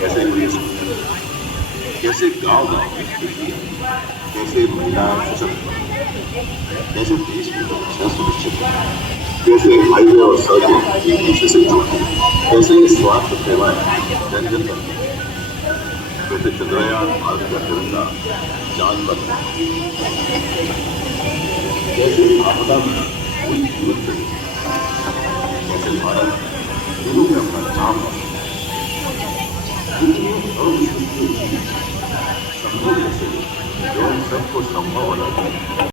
कैसे पुलिस, कैसे गांव गांव में खेती, कैसे महिलाएं सशक्त, कैसे देश की सुरक्षा सुनिश्चित है, कैसे हाईवे और सड़कें एक दूसरे से जुड़ती हैं, कैसे स्वास्थ्य सेवाएं जन जन तक पहुंचती हैं, कैसे चंद्रयान भारत का तिरंगा जानवर है, कैसे आपदा में कोई जीवन से नहीं, कैसे भारत दिलों में अपना नाम रोशन करता है। संभव जैसे जो सबको संभव बनाते हैं।